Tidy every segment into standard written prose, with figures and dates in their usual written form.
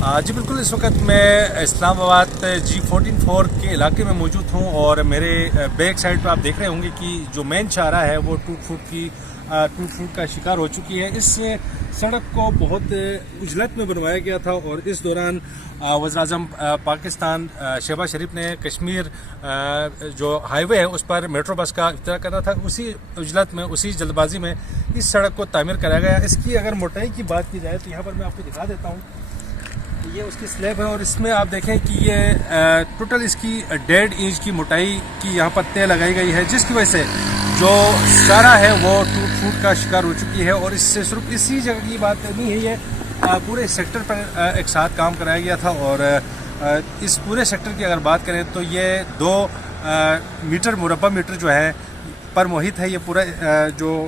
جی بالکل، اس وقت میں اسلام آباد G14 کے علاقے میں موجود ہوں اور میرے بیک سائڈ پہ آپ دیکھ رہے ہوں گے کہ جو مین شاہراہ ہے وہ ٹوٹ پھوٹ کا شکار ہو چکی ہے۔ اس سڑک کو بہت اجلت میں بنوایا گیا تھا اور اس دوران وزیر اعظم پاکستان شہباز شریف نے کشمیر جو ہائی وے ہے اس پر میٹرو بس کا افتتاح کرنا تھا۔ اسی اجلت میں، اسی جلد بازی میں اس سڑک کو تعمیر کرایا گیا۔ اس کی اگر موٹائی کی بات کی جائے تو یہاں پر میں آپ کو دکھا دیتا ہوں، یہ اس کی سلیب ہے اور اس میں آپ دیکھیں کہ یہ ٹوٹل اس کی 1.5 انچ کی موٹائی کی یہاں پر تہ لگائی گئی ہے، جس کی وجہ سے جو شاہراہ ہے وہ ٹوٹ پھوٹ کا شکار ہو چکی ہے۔ اور اس سے صرف اسی جگہ کی بات نہیں ہے، یہ پورے سیکٹر پر ایک ساتھ کام کرایا گیا تھا اور اس پورے سیکٹر کی اگر بات کریں تو یہ 2 مربع میٹر جو ہے پر محیط ہے۔ یہ پورا جو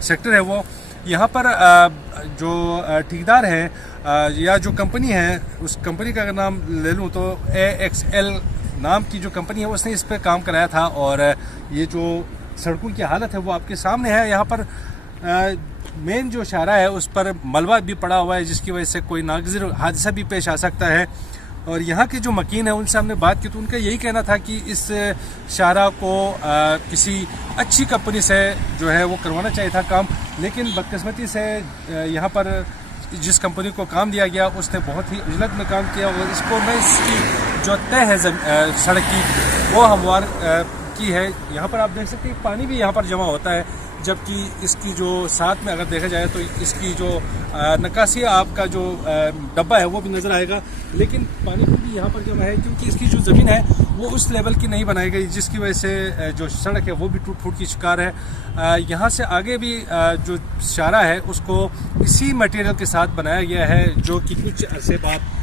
سیکٹر ہے وہ یہاں پر جو ٹھیکیدار ہیں یا جو کمپنی ہے، اس کمپنی کا اگر نام لے لوں تو AXL نام کی جو کمپنی ہے اس نے اس پہ کام کرایا تھا۔ اور یہ جو سڑکوں کی حالت ہے وہ آپ کے سامنے ہے۔ یہاں پر مین جو شاہراہ ہے اس پر ملبہ بھی پڑا ہوا ہے، جس کی وجہ سے کوئی ناگزیر حادثہ بھی پیش آ سکتا ہے۔ اور یہاں کے جو مکین ہیں ان سے ہم نے بات کی تو ان کا یہی کہنا تھا کہ اس شاہراہ کو کسی اچھی کمپنی سے جو ہے وہ کروانا چاہیے تھا کام، لیکن بدقسمتی سے یہاں پر جس کمپنی کو کام دیا گیا اس نے بہت ہی اجلت میں کام کیا اور اس کو میں اس کی جو تہ ہے سڑک کی وہ ہموار کی ہے۔ یہاں پر آپ دیکھ سکتے ہیں پانی بھی یہاں پر جمع ہوتا ہے، جبکہ اس کی جو ساتھ میں اگر دیکھا جائے تو اس کی جو نکاسی آپ کا جو ڈبہ ہے وہ بھی نظر آئے گا، لیکن پانی بھی یہاں پر جمع ہے کیونکہ اس کی جو زمین ہے وہ اس لیول کی نہیں بنائی گئی، جس کی وجہ سے جو سڑک ہے وہ بھی ٹوٹ پھوٹ کی شکار ہے۔ یہاں سے آگے بھی جو شاہراہ ہے اس کو اسی مٹیریل کے ساتھ بنایا گیا ہے، جو کہ کچھ عرصے بعد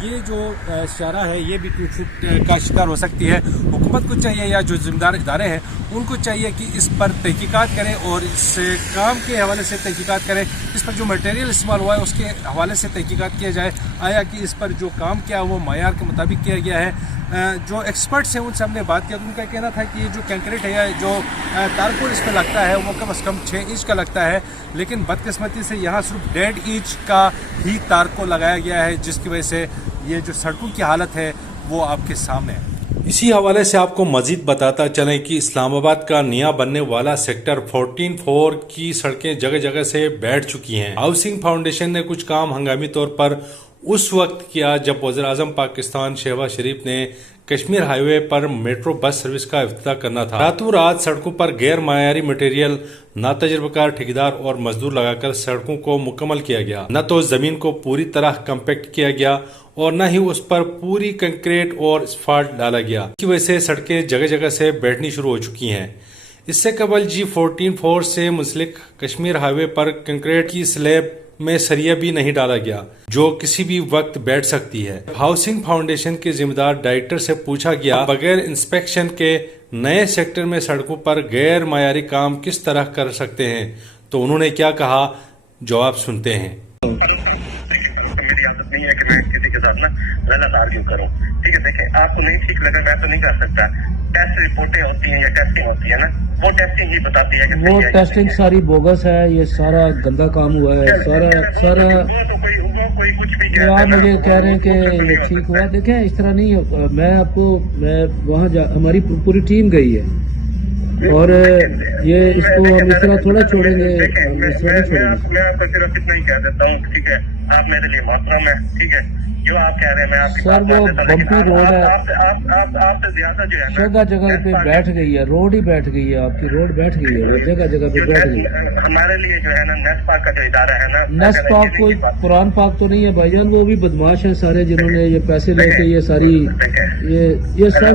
یہ جو شاہراہ ہے یہ بھی ٹوٹ پھوٹ کا شکار ہو سکتی ہے۔ حکومت کو چاہیے یا جو ذمہ دار ادارے ہیں ان کو چاہیے کہ اس پر تحقیقات کریں اور اس کام کے حوالے سے تحقیقات کریں، اس پر جو مٹیریل استعمال ہوا ہے اس کے حوالے سے تحقیقات کیا جائے، آیا کہ اس پر جو کام کیا وہ معیار کے مطابق کیا گیا ہے۔ جو ایکسپرٹس ہیں ان سے ہم نے بات کیا تو ان کا کہنا تھا کہ یہ جو کنکریٹ ہے یا جو تارکول اس پہ لگتا ہے وہ کم از کم 6 انچ کا لگتا ہے، لیکن بدقسمتی سے یہاں صرف 1.5 انچ کا ہی تارکول لگایا گیا ہے، جس کی وجہ سے یہ جو سڑکوں کی حالت ہے وہ آپ کے سامنے ہے۔ اسی حوالے سے آپ کو مزید بتاتا چلیں کہ اسلام آباد کا نیا بننے والا سیکٹر 14/4 کی سڑکیں جگہ جگہ سے بیٹھ چکی ہیں۔ ہاؤسنگ فاؤنڈیشن نے کچھ کام ہنگامی طور پر اس وقت کیا جب وزیر اعظم پاکستان شہباز شریف نے کشمیر ہائی وے پر میٹرو بس سروس کا افتتاح کرنا تھا۔ راتوں رات سڑکوں پر غیر معیاری مٹیریل، ناتجربہ کار ٹھیکیدار اور مزدور لگا کر سڑکوں کو مکمل کیا گیا۔ نہ تو زمین کو پوری طرح کمپیکٹ کیا گیا اور نہ ہی اس پر پوری کنکریٹ اور اسفالٹ ڈالا گیا، اس کی وجہ سے سڑکیں جگہ جگہ سے بیٹھنی شروع ہو چکی ہیں۔ اس سے قبل G14/4 سے منسلک کشمیر ہائی وے پر کنکریٹ کی سلیب میں سریا بھی نہیں ڈالا گیا جو کسی بھی وقت بیٹھ سکتی ہے۔ ہاؤسنگ فاؤنڈیشن کے ذمہ دار ڈائریکٹر سے پوچھا گیا بغیر انسپیکشن کے نئے سیکٹر میں سڑکوں پر غیر معیاری کام کس طرح کر سکتے ہیں تو انہوں نے کیا کہا، جواب سنتے ہیں۔ کسی کے ساتھ نا غلط آرگیو کروں، ٹھیک ہے؟ دیکھیں آپ کو نہیں ٹھیک لگا میں تو نہیں کر سکتا، ٹیسٹ رپورٹیں ہوتی ہیں یا ٹیسٹنگ ہوتی ہے نا، وہ ٹیسٹنگ ہی بتاتی ہے کہ وہ ٹیسٹنگ ساری بوگس ہے، یہ سارا گندا کام ہوا ہے، سارا کوئی کچھ بھی آپ مجھے کہہ رہے ہیں کہ یہ ٹھیک ہوا۔ دیکھیں اس طرح نہیں، میں وہاں ہماری پوری ٹیم گئی ہے اور یہ اس کو ہم اس طرح تھوڑا چھوڑیں گے، ہم اس طرح نہیں چھوڑیں گے۔ میں آپ کو صرف اتنا ہی کہہ دیتا ہوں، ٹھیک ہے؟ آپ میرے لیے محترم ہیں، ٹھیک ہے؟ جو آپ کہہ رہے ہیں میں آپ کی سر وہ بمپی روڈ ہے، آپ سے زیادہ جو ہے جگہ جگہ پہ بیٹھ گئی ہے، روڈ ہی بیٹھ گئی ہے، آپ کی روڈ بیٹھ گئی ہے، وہ جگہ جگہ پہ بیٹھ گئی ہے۔ ہمارے لیے جو ہے نا نیس پاک کا جو ادارہ ہے نا، نیس پاک کوئی قرآن پاک تو نہیں ہے بھائی جان، وہ بھی بدماش ہیں سارے، جنہوں نے یہ پیسے لے کے یہ ساری یہ سب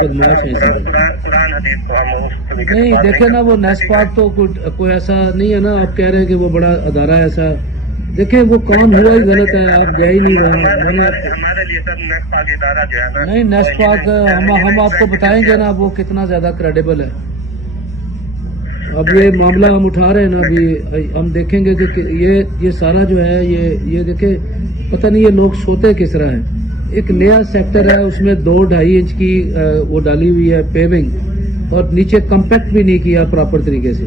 بدماش ہیں سارے۔ قرآن حدیث کو ہم نہیں دیکھیں نا، وہ نیس پاک تو کوئی ایسا نہیں ہے نا، آپ کہہ رہے ہیں کہ وہ بڑا ادارہ ایسا، دیکھیں وہ کام ہوا ہی غلط ہے، آپ جا ہی نہیں رہا۔ ہمارے لیے سب نیس پاک ادارہ جو ہے نا، نہیں نیس پاک ہم آپ کو بتائیں گے نا وہ کتنا زیادہ کریڈیبل ہے۔ اب یہ معاملہ ہم اٹھا رہے ہیں نا، ابھی ہم دیکھیں گے کہ یہ سارا جو ہے یہ دیکھیں پتہ نہیں یہ لوگ سوتے کس طرح ہیں۔ ایک نیا سیکٹر ہے، اس میں 2-2.5 انچ کی وہ ڈالی ہوئی ہے پیونگ، اور نیچے کمپیکٹ بھی نہیں کیا پراپر طریقے سے۔